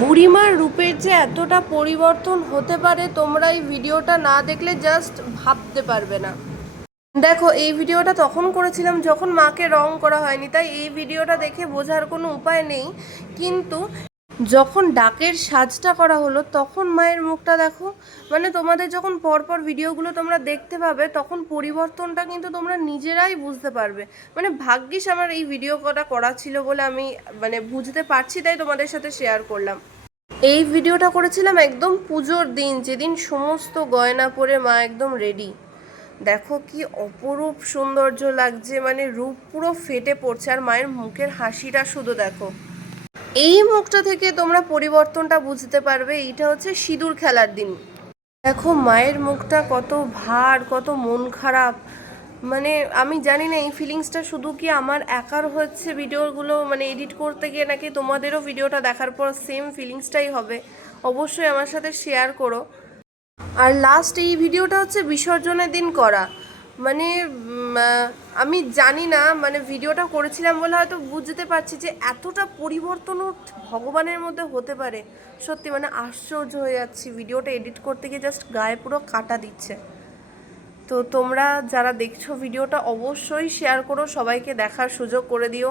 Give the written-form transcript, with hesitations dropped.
বুড়িমার রূপের যে এতটা পরিবর্তন হতে পারে তোমরা এই ভিডিওটা না দেখলে জাস্ট ভাবতে পারবে না। দেখো, এই ভিডিওটা তখন করেছিলাম যখন মাকে রং করা হয়নি, তাই এই ভিডিওটা দেখে বোঝার কোনো উপায় নেই। কিন্তু যখন ডাকের সাজটা করা হলো তখন মায়ের মুখটা দেখো, মানে তোমাদের যখন পরপর ভিডিওগুলো তোমরা দেখতে পাবে তখন পরিবর্তনটা কিন্তু তোমরা নিজেরাই বুঝতে পারবে। মানে ভাগ্যিস আমার এই ভিডিও করা ছিল বলে আমি মানে বুঝতে পারছি, তাই তোমাদের সাথে শেয়ার করলাম। এই ভিডিওটা করেছিলাম একদম পুজোর দিন, যেদিন সমস্ত গয়না পরে মা একদম রেডি। দেখো কি অপরূপ সৌন্দর্য লাগছে, মানে রূপ পুরো ফেটে পড়ছে। আর মায়ের মুখের হাসিটা শুধু দেখো, এই মুখটা থেকে তোমরা পরিবর্তনটা বুঝতে পারবে। এইটা হচ্ছে সিঁদুর খেলার দিন। দেখো মায়ের মুখটা কত ভার, কত মন খারাপ। মানে আমি জানি না এই ফিলিংসটা শুধু কি আমার একার হচ্ছে ভিডিওগুলো মানে এডিট করতে গিয়ে, নাকি তোমাদেরও ভিডিওটা দেখার পর সেম ফিলিংসটাই হবে। অবশ্যই আমার সাথে শেয়ার করো। আর লাস্ট এই ভিডিওটা হচ্ছে বিসর্জনের দিন করা। মানে আমি জানি না, মানে ভিডিওটা করেছিলাম বলে হয়তো বুঝতে পারছি যে এতটা পরিবর্তনও ভগবানের মধ্যে হতে পারে। সত্যি মানে আশ্চর্য হয়ে যাচ্ছি, ভিডিওটা এডিট করতে গিয়ে জাস্ট গায়ে পুরো কাটা দিচ্ছে। তো তোমরা যারা দেখছো ভিডিওটা অবশ্যই শেয়ার করো, সবাইকে দেখার সুযোগ করে দিও।